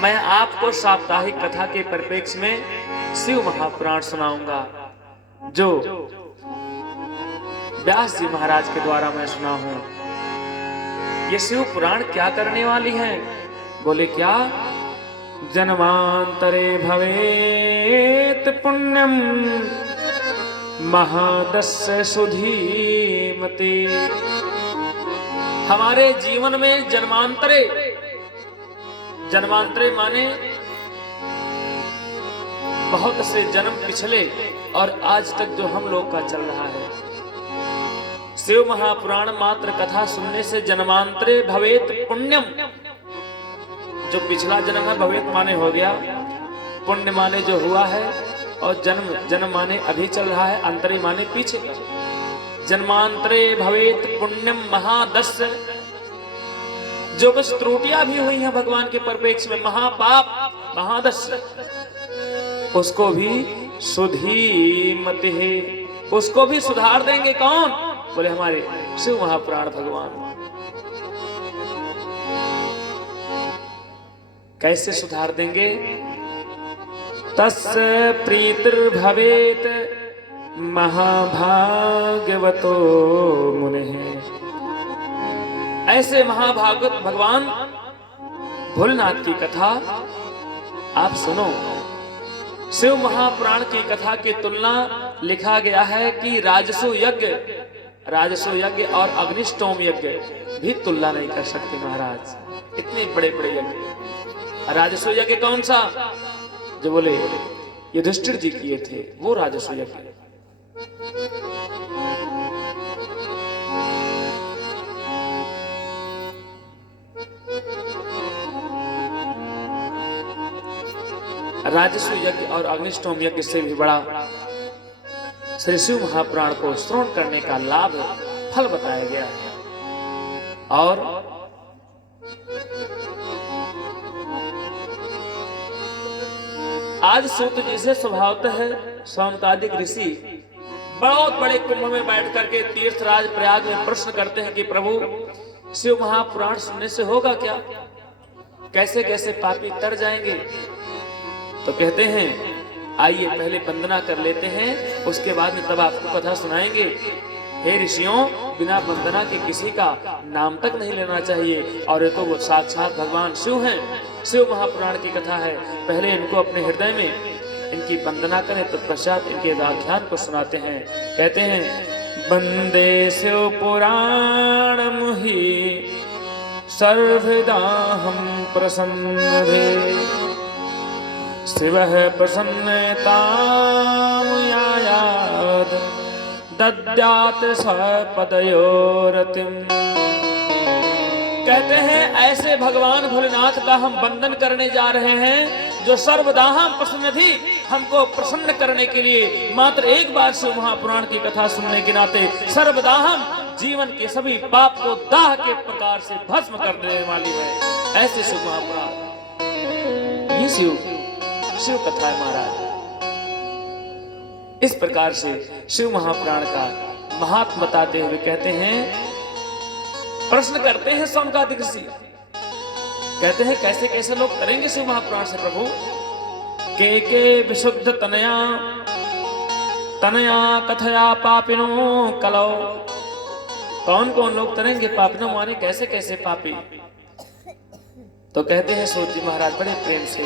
मैं आपको साप्ताहिक कथा के परिप्रेक्ष्य में शिव महापुराण सुनाऊंगा, जो व्यास जी महाराज के द्वारा मैं सुना हूं। ये शिव पुराण क्या करने वाली है? बोले क्या? जन्मांतरे भवेत पुण्यम महादस्य सुधीमते। हमारे जीवन में जन्मांतरे, जन्मांतरे माने बहुत से जन्म पिछले और आज तक जो हम लोग का चल रहा है। शिव महापुराण मात्र कथा सुनने से जन्मांतरे भवेत पुण्यम, जो पिछला जन्म है, भवेत माने हो गया, पुण्य माने जो हुआ है, और जन्म माने अभी चल रहा है, अंतरे माने पीछे का। जन्मांतरे भवेत पुण्यम महादस्य, जो कुछ त्रुटियां भी हुई हैं भगवान के परिप्रेक्ष्य में, महापाप महादस्य, उसको भी सुधीमते, उसको भी सुधार देंगे। कौन? बोले हमारे शिव महापुराण भगवान। कैसे सुधार देंगे? तस्य प्रीतिर्भवेत महाभागवतो मुनिः। ऐसे महाभागवत भगवान भोलेनाथ की कथा आप सुनो। शिव महापुराण की कथा की तुलना लिखा गया है कि राजसु यज्ञ और अग्निष्टोम यज्ञ भी तुलना नहीं कर सकते महाराज, इतने बड़े बड़े यज्ञ। राजसु यज्ञ कौन सा? जो बोले युधिष्ठिर जी किए थे, वो राजसु यज्ञ। राजसु यज्ञ और अग्निष्टोम यज्ञ से भी बड़ा श्री शिव महापुराण को श्रवण करने का लाभ, फल बताया गया है। और आज सूत जी से स्वभावतः सौनकादिक ऋषि बहुत बड़े कुंभ में बैठ करके तीर्थराज प्रयाग में प्रश्न करते हैं कि प्रभु, शिव महापुराण सुनने से होगा क्या? कैसे कैसे पापी तर जाएंगे? तो कहते हैं आइए पहले वंदना कर लेते हैं, उसके बाद में तब आपको कथा सुनाएंगे। हे ऋषियों, बिना वंदना के किसी का नाम तक नहीं लेना चाहिए, और ये तो वो साक्षात भगवान शिव हैं। शिव महापुराण की कथा है, पहले इनको अपने हृदय में इनकी वंदना करें, तत्पश्चात इनके व्याख्यान को सुनाते हैं। कहते हैं वंदे शिव पुराण मुहि सर्वदा हम प्रसन्न, शिवः प्रसन्नतां यायाद दद्यात् सपदयोरतिम्। कहते हैं ऐसे भगवान भोलेनाथ का हम वंदन करने जा रहे हैं, जो सर्वदा हम प्रसन्न थी, हमको प्रसन्न करने के लिए मात्र एक बार शिव महापुराण की कथा सुनने के नाते सर्वदा हम जीवन के सभी पाप को दाह के प्रकार से भस्म कर देने वाली है। ऐसे शिव महापुराण, ये शिव कथा है महाराज। इस प्रकार से शिव महापुराण का महात्म बताते हुए कहते हैं, प्रश्न करते हैं सौनकादिक ऋषि, कहते हैं कैसे कैसे लोग करेंगे शिव महापुराण से प्रभु? के विशुद्ध तनया कथया पापिनो कलौ। कौन कौन लोग तरेंगे? पापिनो माने कैसे कैसे पापी? तो कहते हैं सूत जी महाराज बड़े प्रेम से,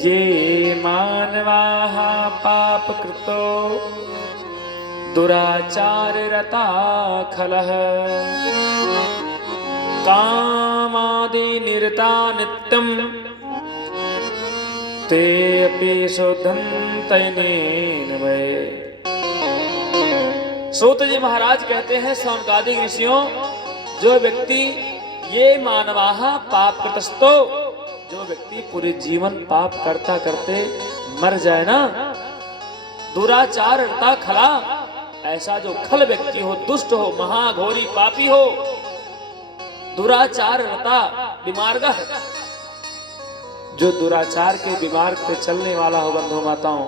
ये मानवाः पाप कृतो दुराचार रता खलः, कामादि निरता नित्यम ते अपि शोधन्तैनेन वै। सूत जी महाराज कहते हैं सौनकादिक ऋषियों, जो व्यक्ति ये मानवाः पाप कृतस्तो, जो व्यक्ति पूरे जीवन पाप करता करते मर जाए ना, दुराचार रता खला, ऐसा जो खल व्यक्ति हो, दुष्ट हो, महाघोरी पापी हो, दुराचार रता बीमारगह, जो दुराचार के बीमार पे चलने वाला हो बंधु माताओं,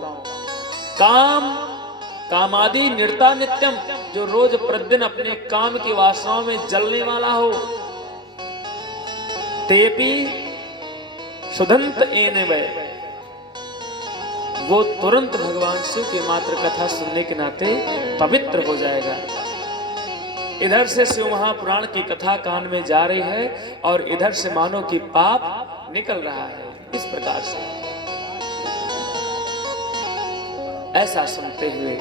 कामादि निरता नित्यम, जो रोज प्रतिदिन अपने काम की वासनाओं में जलने वाला हो, तेपी सुधंत एन वै, वो तुरंत भगवान शिव की मात्र कथा सुनने के नाते पवित्र हो जाएगा। इधर से शिव महापुराण की कथा कान में जा रही है और इधर से मानो कि पाप निकल रहा है। इस प्रकार से ऐसा सुनते हुए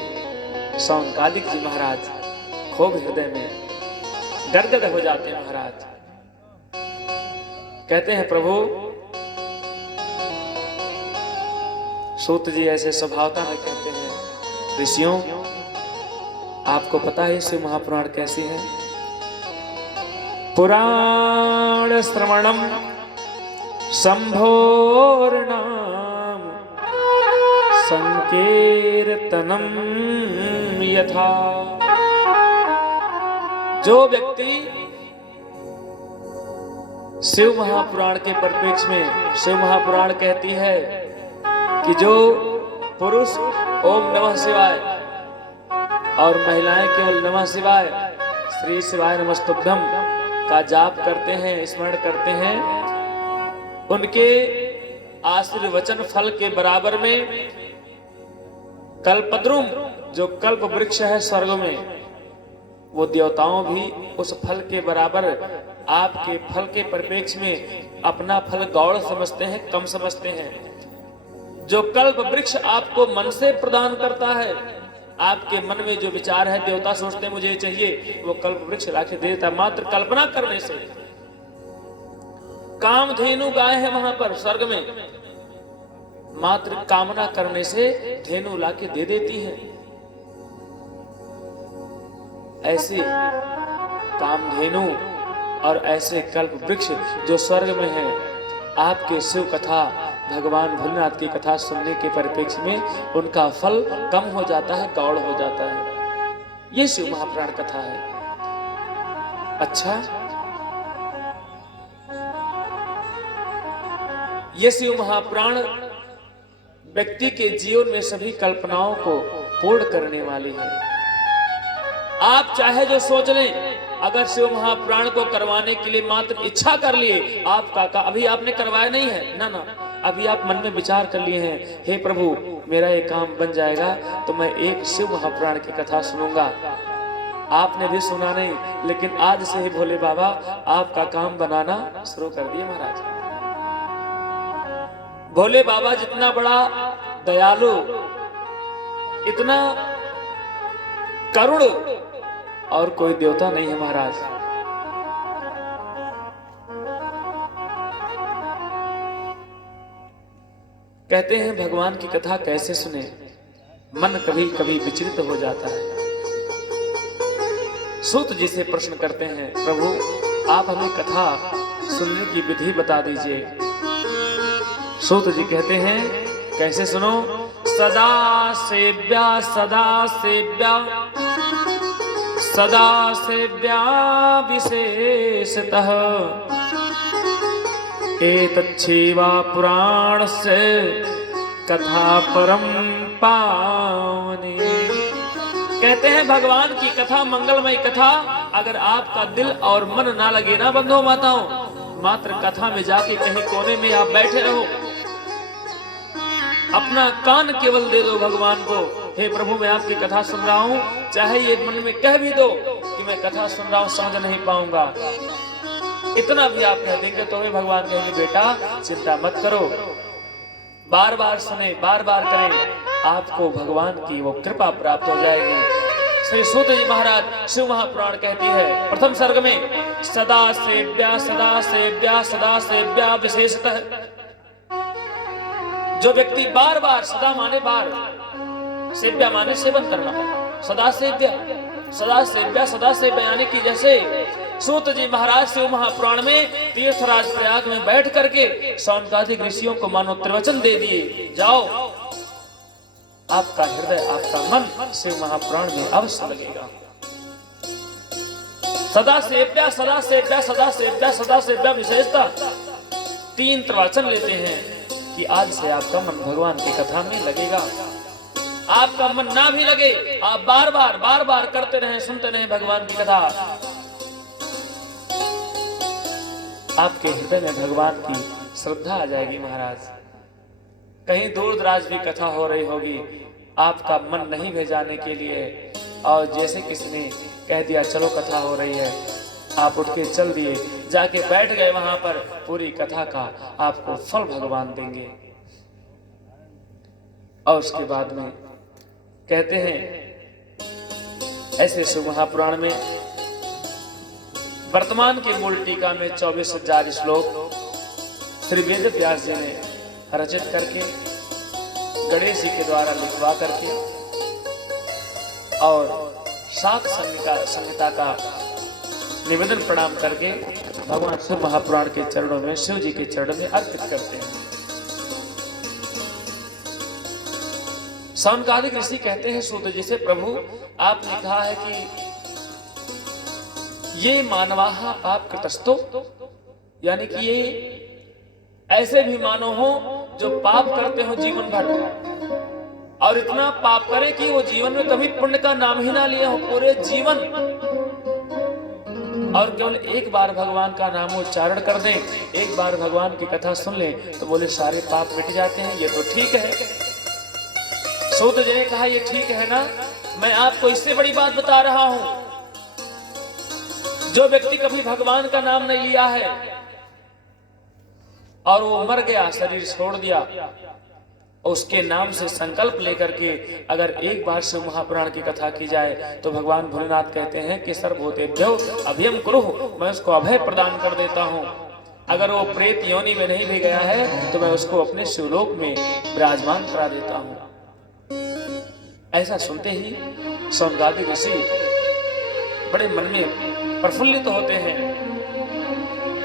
सौनकादिक जी महाराज खूब हृदय में गदगद हो जाते हैं। महाराज कहते हैं, प्रभु सूत जी ऐसे स्वभावता में कहते हैं, ऋषियों आपको पता है शिव महापुराण कैसी है? पुराण श्रवणम शंभोर नाम संकीर्तनम यथा। जो व्यक्ति शिव महापुराण के परिप्रेक्ष्य में, शिव महापुराण कहती है कि जो पुरुष ओम नमः शिवाय और महिलाएं केवल नमः शिवाय, श्री शिवाय नमस्तुभ्यम का जाप करते हैं, स्मरण करते हैं, उनके आशीर्वचन फल के बराबर में कल्पद्रुम जो कल्प वृक्ष है स्वर्ग में, वो देवताओं भी उस फल के बराबर आपके फल के परिप्रेक्ष्य में अपना फल गौड़ समझते हैं, कम समझते हैं। जो कल्प वृक्ष आपको मन से प्रदान करता है, आपके मन में जो विचार है, देवता सोचते हैं मुझे चाहिए, वो कल्प वृक्ष लाके दे देता। मात्र कल्पना करने से, कामधेनु गाय है वहां पर स्वर्ग में, मात्र कामना करने से धेनु लाके दे देती है। ऐसे कामधेनु और ऐसे कल्प वृक्ष जो स्वर्ग में है, आपके शिव कथा भगवान भोलेनाथ की कथा सुनने के परिप्रेक्ष्य में उनका फल कम हो जाता है, गौड़ हो जाता है। ये शिव महापुराण कथा है। अच्छा, ये शिव महापुराण व्यक्ति के जीवन में सभी कल्पनाओं को पूर्ण करने वाली है। आप चाहे जो सोच लें, अगर शिव महापुराण को करवाने के लिए मात्र इच्छा कर लिए, आपका अभी आपने करवाया नहीं है ना, ना, अभी आप मन में विचार कर लिए हैं, हे प्रभु मेरा ये काम बन जाएगा तो मैं एक शिव महापुराण की कथा सुनूंगा। आपने भी सुना नहीं, लेकिन आज से ही भोले बाबा आपका काम बनाना शुरू कर दिए। महाराज भोले बाबा जितना बड़ा दयालु, इतना करुण और कोई देवता नहीं है। महाराज कहते हैं भगवान की कथा कैसे सुने, मन कभी कभी विचलित हो जाता है। सूत जी से प्रश्न करते हैं, प्रभु आप हमें कथा सुनने की विधि बता दीजिए। सूत जी कहते हैं, कैसे सुनो? सदा सेव्या सदा सेव्या सदा सेव्या विशेषतः एतच्छेवा पुराणस्य कथा परम पावनी। कहते हैं भगवान की कथा, मंगलमय कथा, अगर आपका दिल और मन ना लगे ना बंधुओं माताओं, मात्र कथा में जाके कहीं कोने में आप बैठे रहो, अपना कान केवल दे दो भगवान को, हे प्रभु मैं आपकी कथा सुन रहा हूँ, चाहे ये मन में कह भी दो कि मैं कथा सुन रहा हूँ, समझ नहीं पाऊंगा, इतना भी आप कह देंगे तो भगवान कहेंगे बेटा चिंता मत करो, बार बार सुने, बार बार करें, आपको भगवान की वो कृपा प्राप्त हो जाएगी। श्री सूत जी महाराज शिव महापुराण कहती है प्रथम सर्ग में, सदा सेव्या सदा सेव्या सदा सेव्या विशेषतः। जो व्यक्ति बार बार, सदा माने बार, सेव्या माने सेवन करना, सदा सेव्या सदा सेव्या सदा सेव्या, यानी कि जैसे सूत जी महाराज शिव महापुराण में तीर्थराज प्रयाग में बैठ करके सौनकादिक ऋषियों को मानो त्रिवचन दे दिए, जाओ आपका हृदय आपका मन शिव महापुराण में अवश्य लगेगा। सदा सेव्या सदा सेव्या सदा सेव्या सदा सेव्या विशेषता, 3 त्रिवचन लेते हैं कि आज से आपका मन भगवान की कथा में लगेगा। आपका मन ना भी लगे, आप बार बार करते रहें, सुनते रहें भगवान की कथा, आपके हृदय में भगवान की श्रद्धा आ जाएगी महाराज। कहीं दूर दराज भी कथा हो रही होगी, आपका मन नहीं भेजाने के लिए, और जैसे किसी ने कह दिया चलो कथा हो रही है, आप उठ के चल दिए, जाके बैठ गए वहां पर, पूरी कथा का आपको फल भगवान देंगे। और उसके बाद में कहते हैं ऐसे शिव महापुराण में वर्तमान के मूल टीका में 24,000 श्लोक श्री वेद व्यास जी ने रचित करके गणेश जी के द्वारा लिखवा करके और 7 संहिता का निवेदन प्रणाम करके भगवान शिव महापुराण के चरणों में, शिव जी के चरणों में अर्पित करते हैं। सौनकादिक ऋषि कहते हैं सूत जी से, प्रभु आपने कहा है कि ये मानवाः पाप कृतस्तो, यानी कि ये ऐसे भी मानव हो जो पाप करते हो जीवन भर, और इतना पाप करें कि वो जीवन में कभी पुण्य का नाम ही ना लिए हो पूरे जीवन, और केवल एक बार भगवान का नाम उच्चारण कर दें, एक बार भगवान की कथा सुन लें तो बोले सारे पाप मिट जाते हैं। ये तो ठीक है। सूत जी ने कहा ये ठीक है ना, मैं आपको इससे बड़ी बात बता रहा हूं, जो व्यक्ति कभी भगवान का नाम नहीं लिया है और वो मर गया, शरीर छोड़ दिया, उसके नाम से संकल्प लेकर के अगर एक बार शिव महापुराण की कथा की जाए तो भगवान भोलेनाथ कहते हैं कि सर्वभूतेभ्यो अभयम कुरु, मैं उसको अभय प्रदान कर देता हूं। अगर वो प्रेत योनि में नहीं भी गया है तो मैं उसको अपने शिवलोक में विराजमान करा देता हूं। ऐसा सुनते ही सौनकादिक ऋषि बड़े मन में प्रफुल्लित होते हैं।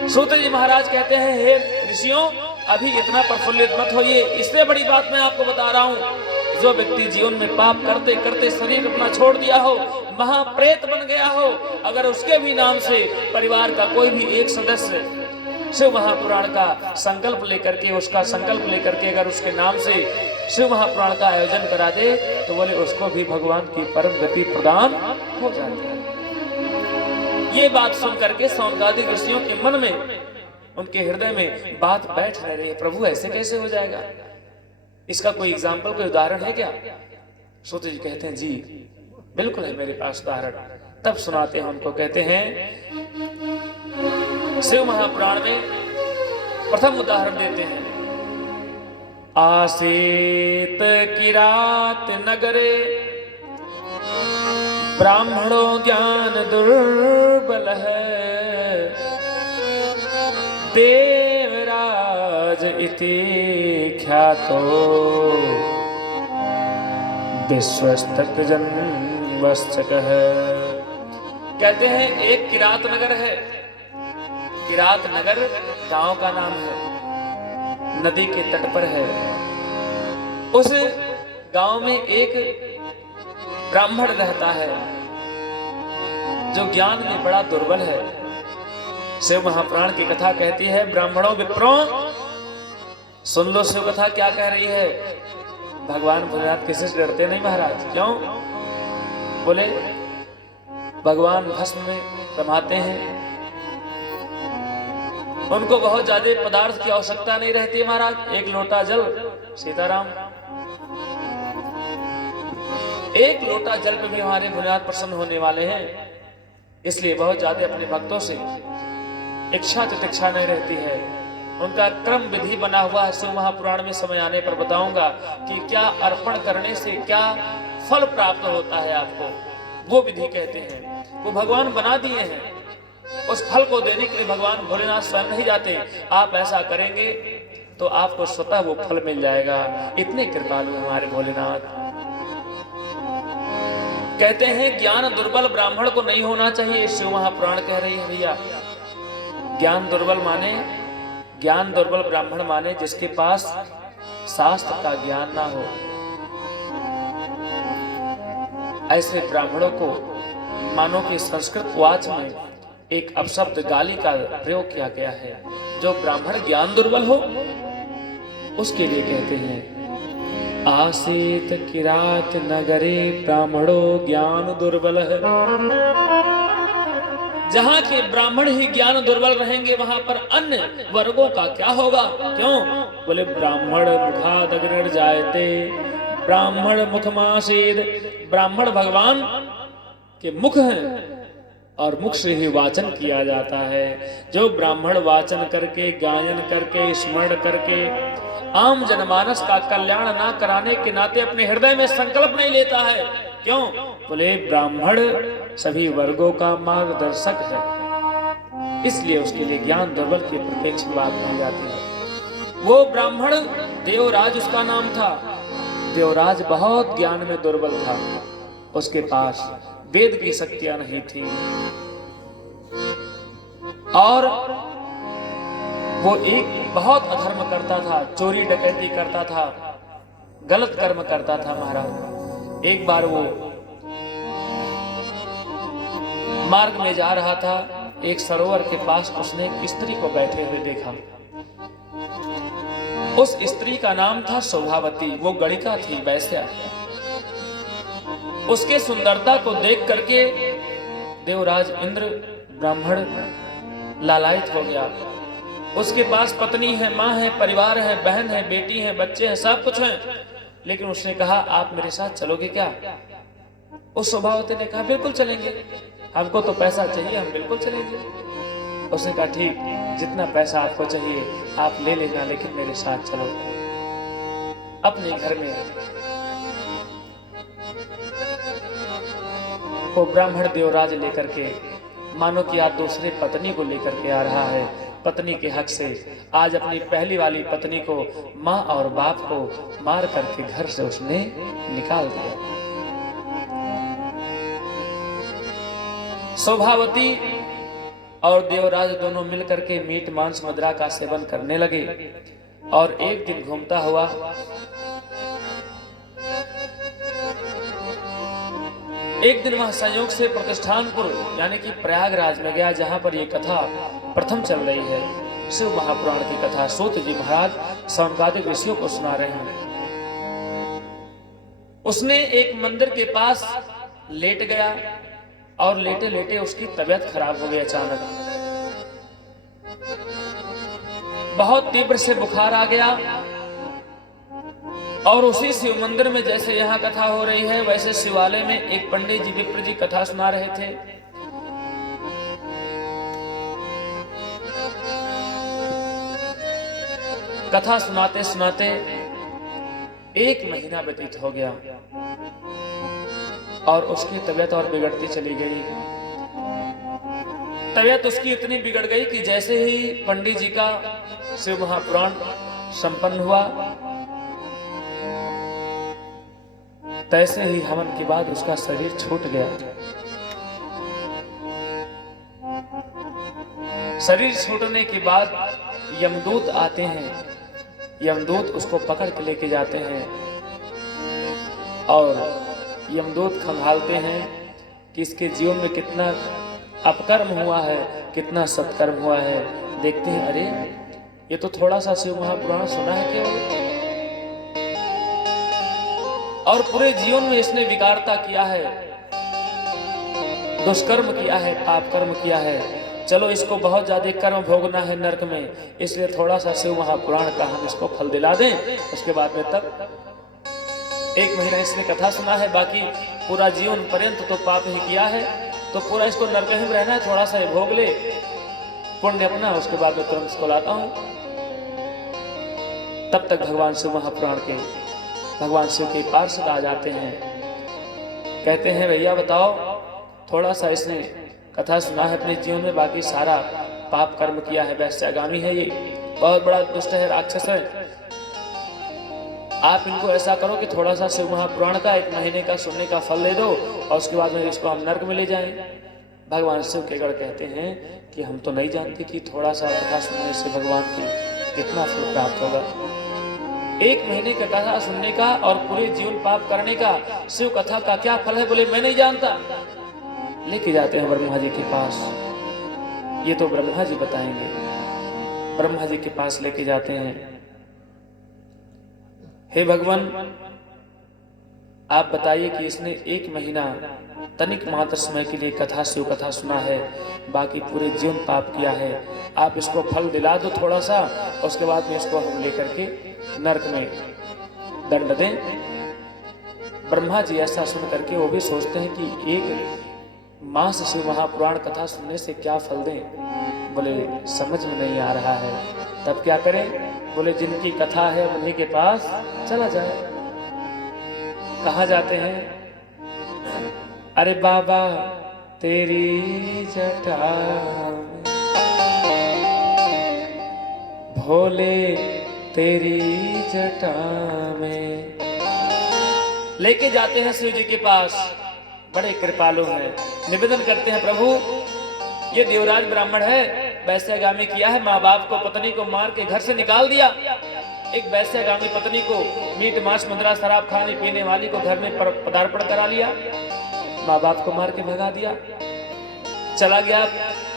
सूत जी महाराज कहते हैं, हे ऋषियों, अभी इतना प्रफुल्लित मत होइए, इससे बड़ी बात मैं आपको बता रहा हूं। जो व्यक्ति जीवन में पाप करते करते शरीर अपना छोड़ दिया हो, महाप्रेत बन गया हो, अगर उसके भी नाम से परिवार का कोई भी एक सदस्य शिव महापुराण का संकल्प लेकर के, उसका संकल्प लेकर के अगर उसके नाम से शिव महापुराण का आयोजन करा दे तो बोले उसको भी भगवान की परम गति प्रदान हो जाती है। ये बात सुन करके सौनकादिक ऋषियों के मन में, उनके हृदय में बात बैठ रही है, प्रभु ऐसे कैसे हो जाएगा, इसका कोई एग्जाम्पल, कोई उदाहरण है क्या? सूत जी कहते हैं जी बिल्कुल है मेरे पास उदाहरण। तब सुनाते हैं उनको, कहते हैं शिव महापुराण में प्रथम उदाहरण देते हैं। आसीत किरात नगरे ब्राह्मणो ज्ञान दुर्बल है, देवराज इति ख्यातो विश्वस्तक जन्मश्चक है। कहते हैं एक किरात नगर है, किरात नगर गांव का नाम है, नदी के तट पर है। उस गांव में एक ब्राह्मण रहता है जो ज्ञान में बड़ा दुर्बल है। शिव महापुराण की कथा कहती है, ब्राह्मणों विप्रों सुन लो शिव कथा क्या कह रही है। भगवान भोलेनाथ किसी से डरते नहीं महाराज, क्यों? बोले भगवान भस्म में रमाते हैं, उनको बहुत ज्यादा पदार्थ की आवश्यकता नहीं रहती है महाराज। एक लोटा जल, सीताराम, एक लोटा जल पे भी हमारे भोलेनाथ प्रसन्न होने वाले हैं। इसलिए बहुत ज्यादा अपने भक्तों से इच्छा तितिक्षा नहीं रहती है। उनका क्रम विधि बना हुआ है। शिव महापुराण में समय आने पर बताऊंगा कि क्या अर्पण करने से क्या फल प्राप्त होता है आपको, वो विधि कहते हैं। वो भगवान बना दिए हैं, उस फल को देने के लिए भगवान भोलेनाथ स्वयं नहीं जाते। आप ऐसा करेंगे तो आपको स्वतः वो फल मिल जाएगा। इतने कृपालु हमारे भोलेनाथ। कहते हैं ज्ञान दुर्बल ब्राह्मण को नहीं होना चाहिए, शिव महापुराण कह रही है भैया। ज्ञान दुर्बल माने, ज्ञान दुर्बल ब्राह्मण माने जिसके पास शास्त्र का ज्ञान ना हो। ऐसे ब्राह्मणों को मानो कि संस्कृत वाच में एक अपशब्द गाली का प्रयोग किया गया है। जो ब्राह्मण ज्ञान दुर्बल हो उसके लिए कहते हैं, आसीत किरात नगरे ब्राह्मणो ज्ञान दुर्बल है, जहां के ब्राह्मण ही ज्ञान दुर्बल रहेंगे वहां पर अन्य वर्गों का क्या होगा? क्यों? बोले ब्राह्मण मुखादग्निर् जायते ब्राह्मण मुखमासीद। ब्राह्मण भगवान के मुख हैं और मुख से ही वाचन किया जाता है। जो ब्राह्मण वाचन करके, गायन करके, स्मरण करके आम जनमानस का कल्याण ना कराने के नाते अपने हृदय में संकल्प नहीं लेता है। क्यों? बोले ब्राह्मण सभी वर्गों का मार्गदर्शक है, इसलिए उसके लिए ज्ञान दुर्बल की प्रत्यक्ष बात नहीं जाती है। वो ब्राह्मण देवराज उसका नाम था। देवराज बहुत ज्ञान में दुर्बल था, उसके पास वेद की शक्तियां नहीं थी और वो एक बहुत अधर्म करता था, चोरी डकैती करता था, गलत कर्म करता था महाराज। एक बार वो मार्ग में जा रहा था, एक सरोवर के पास उसने एक स्त्री को बैठे हुए देखा। उस स्त्री का नाम था शोभावती। वो गणिका थी, वैश्या। उसके सुंदरता को देख करके देवराज इंद्र ब्राह्मण लालायित हो गया। उसके पास पत्नी है, माँ है, परिवार है, बहन है, बेटी है, बच्चे हैं, सब कुछ है, लेकिन उसने कहा आप मेरे साथ चलोगे क्या? उस शोभावती ने कहा बिल्कुल चलेंगे, हमको तो पैसा चाहिए, हम बिल्कुल चलेंगे। उसने कहा ठीक, जितना पैसा आपको चाहिए आप ले लेना, लेकिन मेरे साथ चलो। अपने घर में वो ब्राह्मण देवराज लेकर के, मानो कि आज दूसरे पत्नी को लेकर के आ रहा है। पत्नी के हक से आज अपनी पहली वाली पत्नी को, माँ और बाप को मार करके घर से उसने निकाल दिया। शोभावती और देवराज दोनों मिलकर के मीट मांस मदिरा का सेवन करने लगे और एक दिन घूमता हुआ एक दिन वह संयोग से प्रतिष्ठानपुर यानी कि प्रयागराज में गया, जहां पर यह कथा प्रथम चल रही है। शिव महापुराण की कथा सूत जी महाराज सौनकादिक ऋषियों को सुना रहे हैं। उसने एक मंदिर के पास लेट गया और लेटे लेटे उसकी तबीयत खराब हो गई। अचानक बहुत तीव्र से बुखार आ गया और उसी शिव मंदिर में, जैसे यहाँ कथा हो रही है, वैसे शिवालय में एक पंडित जी विप्र जी कथा सुना रहे थे। कथा सुनाते सुनाते 1 महीना व्यतीत हो गया और उसकी तबीयत और बिगड़ती चली गई। तबीयत उसकी इतनी बिगड़ गई कि जैसे ही पंडित जी का शिव महापुराण संपन्न हुआ, तैसे ही हवन के बाद उसका शरीर छूट गया। शरीर छूटने के बाद यमदूत आते हैं, यमदूत उसको पकड़ के लेके जाते हैं और यमदूत खंगालते हैं कि इसके जीवन में कितना अपकर्म हुआ है, कितना सत्कर्म हुआ है। देखते हैं, अरे ये तो थोड़ा सा शिव महापुराण सुना है केवल, और पूरे जीवन में इसने विकारता किया है, दुष्कर्म किया है, पाप कर्म किया है। चलो इसको बहुत ज्यादा कर्म भोगना है नरक में, इसलिए थोड़ा सा शिव महापुराण का हम इसको फल दिला दें। उसके बाद में तब 1 महीना इसने कथा सुना है, बाकी पूरा जीवन पर्यंत तो पाप ही किया है, तो पूरा इसको नरक में रहना है। थोड़ा सा भोग ले पुण्य अपना, उसके बाद में तुरंत इसको लाता हूं। तब तक भगवान शिव महापुराण के, भगवान शिव के पार्षद आ जाते हैं। कहते हैं भैया बताओ, थोड़ा सा इसने कथा सुना है अपने जीवन में, बाकी सारा पाप कर्म किया है, वैश्यागामी है, ये बहुत बड़ा दुष्ट है, राक्षस है। आप इनको ऐसा करो कि थोड़ा सा शिव महापुराण का 1 महीने का सुनने का फल दे दो और उसके बाद में इसको हम नरक में ले जाएं। भगवान शिव के गढ़ कहते हैं कि हम तो नहीं जानते कि थोड़ा सा कथा सुनने से भगवान की कितना फल प्राप्त होगा। 1 महीने का कथा सुनने का और पूरे जीवन पाप करने का शिव कथा का क्या फल है? बोले मैं नहीं जानता। लेके जाते हैं ब्रह्मा जी के पास, ये तो ब्रह्मा जी बताएंगे। ब्रह्मा जी के पास लेके जाते हैं। हे भगवान, आप बताइए कि इसने 1 महीना तनिक मात्र समय के लिए कथा शिव कथा सुना है, बाकी पूरे जीवन पाप किया है। आप इसको फल दिला दो थोड़ा सा, उसके बाद में इसको हम लेकर के नरक में दंड दें। ब्रह्मा जी ऐसा सुन करके वो भी सोचते हैं कि 1 मास शिव महापुराण कथा सुनने से क्या फल दें। बोले समझ में नहीं आ रहा है, तब क्या करें? बोले जिनकी कथा है उन्हीं के पास चला जाए। कहाँ जाते हैं? अरे बाबा तेरी जटा में, भोले तेरी जटा में, लेके जाते हैं शिव जी के पास। बड़े कृपालु हैं, निवेदन करते हैं प्रभु ये देवराज ब्राह्मण है, वैश्यगामी किया है, माँ बाप को पत्नी को मार के घर से निकाल दिया। एक वैश्यगामी पत्नी को मीट मांस मुद्रा शराब खाने पीने वाली को घर में पदार्पण करा लिया, माँ बाप को मार के भगा दिया। चला गया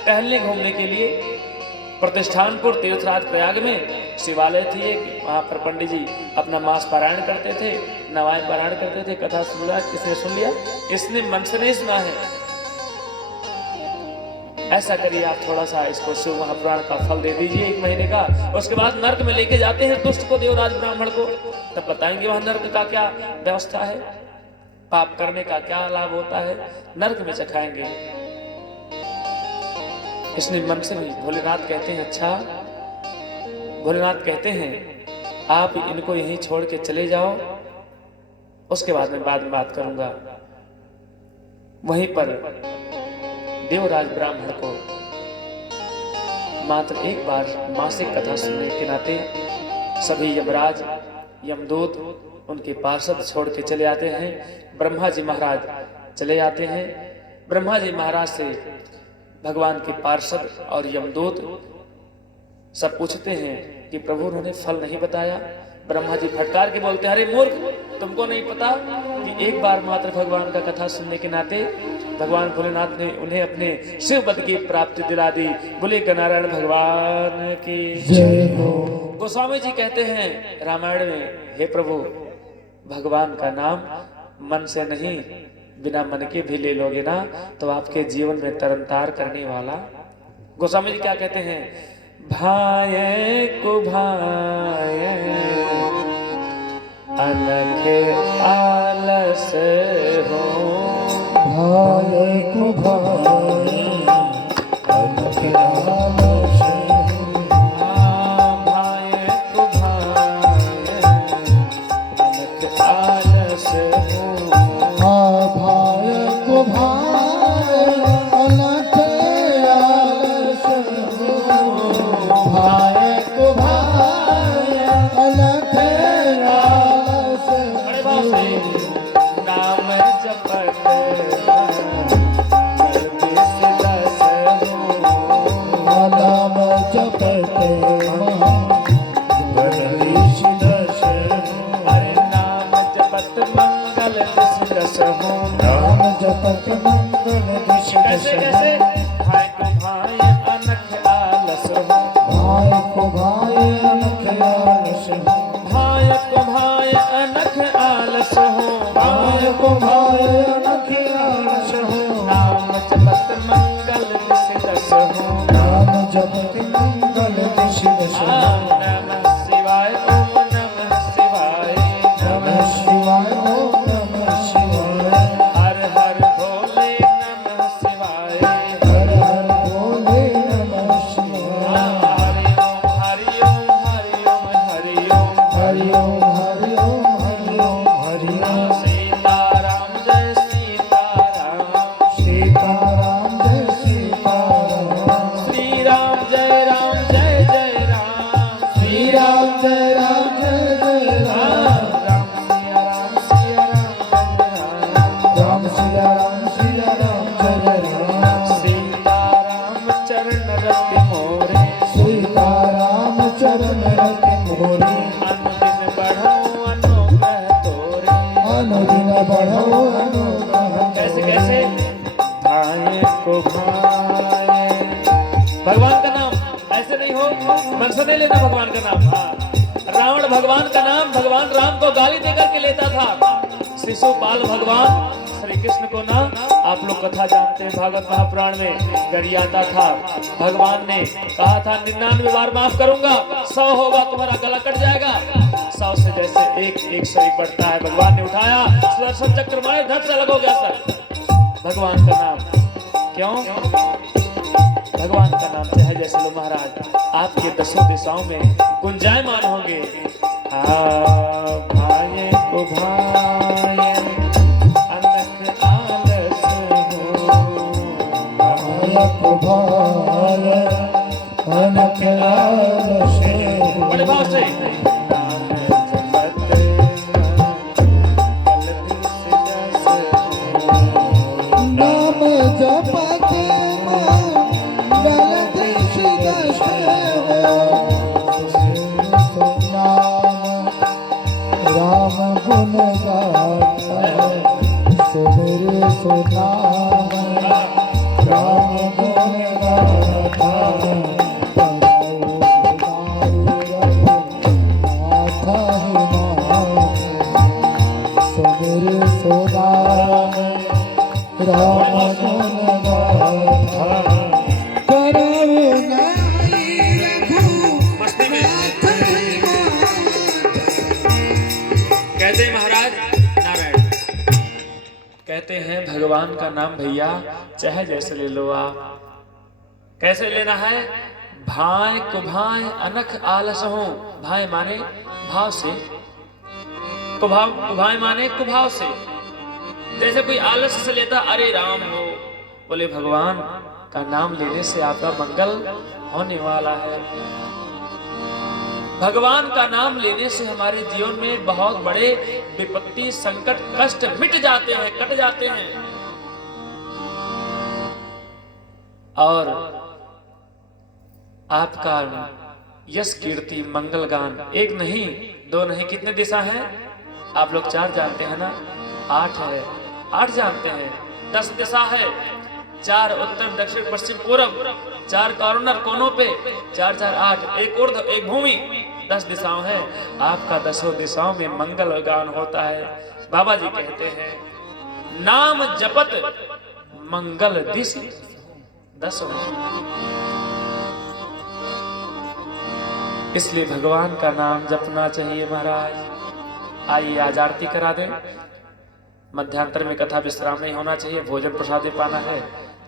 टहलने घूमने के लिए प्रतिष्ठानपुर तीर्थराज प्रयाग में शिवालय थी एक, वहां पर पंडित जी अपना मास पारायण करते थे, नवाएं पारायण करते थे। कथा सुन लिया, किसने सुन लिया? इसने मन से नहीं सुना है। ऐसा करिए आप थोड़ा सा इसको शिव महापुराण का फल दे दीजिए 1 महीने का। उसके बाद नरक में लेके जाते हैं दुष्ट को, देवराज ब्राह्मण को, तब बताएंगे वहां नरक का क्या व्यवस्था है, पाप करने का क्या लाभ होता है, नरक में चखाएंगे। इसने मन से भी भोलेनाथ कहते हैं अच्छा, भोलेनाथ कहते हैं आप इनको यहीं छोड़ के चले जाओ, उसके बाद में बात करूंगा। वहीं पर देवराज ब्राह्मण को मात्र 1 बार मासिक कथा सुनने के नाते सभी यमराज यमदूत उनके पार्षद छोड़ के चले आते हैं। ब्रह्मा जी महाराज चले आते हैं। ब्रह्मा जी महाराज से भगवान के पार्षद और यमदूत सब पूछते हैं कि प्रभु उन्होंने फल नहीं बताया। ब्रह्मा जी फटकार के बोलते हैं अरे मूर्ख, तुमको नहीं पता कि 1 बार मात्र भगवान का कथा सुनने के नाते भगवान भोलेनाथ ने उन्हें अपने शिव पद की प्राप्ति दिला दी। बोले गणारायण भगवान की जय हो। गोस्वामी जी कहते हैं रामायण में, हे प्रभु भगवान का नाम मन से नहीं बिना मन के भी ले लोगे ना तो आपके जीवन में तरनतार करने वाला। गोस्वामी जी क्या कहते हैं? भाये को भाये अनख आलस हो, भाये को भाये अनख आलस हो, भाये को भाये अनख आलस हो, भाये को भाये अनख आलस हो, भाये को भाये अनख आलस हो, नाम जपत नाम जपत गणेश दश, अरे नाम जपत मंगल दिश दश हो, नाम जपत मंगल दिश दश। कैसे? भाई को भाई अनख आलस हो, भाई को भाई अनख आलस हो, भाई को भाई अनख आलस हो, भाई को भाई अनख आलस हो, नाम जपत मंगल दिश दश हो, नाम जपत मंगल दिश दश। नमः शिवाय ओम नमः शिवाय, नमः शिवाय ओम नमः शिवाय, हर हर भोले नमः शिवाय, हर हर भोले नमः शिवाय, हरि ओम हरि ओम हरि ओम हरि ओम हरि ओम हरि ओम हरि ओम, सीताराम जय सीताराम, सीताराम जय सीताराम, श्री राम जय राम जय जय राम, श्री राम जय राम जय जय राम, राम सिया राम सिया राम सिया राम जय राम, सीताराम चरण रति मोरे, सीताराम चरण रति मोरे, अनुदिन बढ़ो अनुग्रह तोरे, अनुदिन बढ़ो अनुग्रह। कैसे कैसे? भाई को भाई, भगवान का नाम ऐसे नहीं हो, मन से नहीं लेना भगवान का नाम। हाँ, रावण भगवान का नाम भगवान राम को गाली देकर के लेता था। शिशुपाल भगवान श्री कृष्ण को ना, आप लोग कथा जानते हैं, भागवत महापुराण में गरियाता था। भगवान ने कहा था 99 बार माफ करूंगा, 100 होगा तुम्हारा गला कट जाएगा। 100 से जैसे एक 101 बढ़ता है। भगवान ने उठाया, सुदर्शन चक्र मारे, धड़ से अलग हो गया सर। भगवान का नाम क्यों? भगवान का नाम चाहे जैसे लो महाराज, आपके 10 दिशाओं में गुंजायमान होंगे। भाई को भाई अनक आलस हो, भाई अनक आलस। बड़े भाव से नाम जपत राम गुण गाता सुमिर सुनाम, राम गुण गाता सुमिर सुनाम, राम गुण गाथा करो नाई रघु। कहते हैं महाराज नारायण, कहते हैं भगवान का नाम भैया चाहे जैसे ले लो आप। कैसे लेना है? भाई कुभाय अनख आलस हो। भाई माने भाव से, कुभाय माने कुभाव से। जैसे कोई आलस से लेता, अरे राम हो, बोले भगवान का नाम लेने से आपका मंगल होने वाला है। भगवान का नाम लेने से हमारे जीवन में बहुत बड़े विपत्ति, संकट, कष्ट मिट जाते हैं, कट जाते हैं। और आपका यश, कीर्ति, मंगल गान एक नहीं, दो नहीं, कितने दिशा हैं? आप लोग 4 जानते हैं ना? 8 है। 8 जानते हैं। 10 दिशा है, 4 उत्तर दक्षिण पश्चिम पूर्व, 4 कॉर्नर कोनों पे, 4 4 8, एक ऊर्ध्व एक भूमि, 10 दिशाओं है। आपका 10 दिशाओं में मंगल गान होता है। बाबा जी कहते हैं नाम जपत मंगल दिश 10। इसलिए भगवान का नाम जपना चाहिए महाराज। आइए आज आरती करा दें। मध्यांतर में कथा विश्राम नहीं होना चाहिए, भोजन प्रसाद भी पाना है।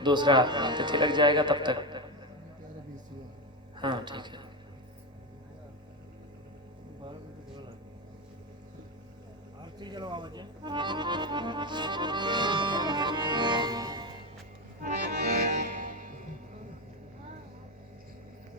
दूसरा तिथि लग जाएगा तब तक। हाँ ठीक है। आरती चलो बाबा जी।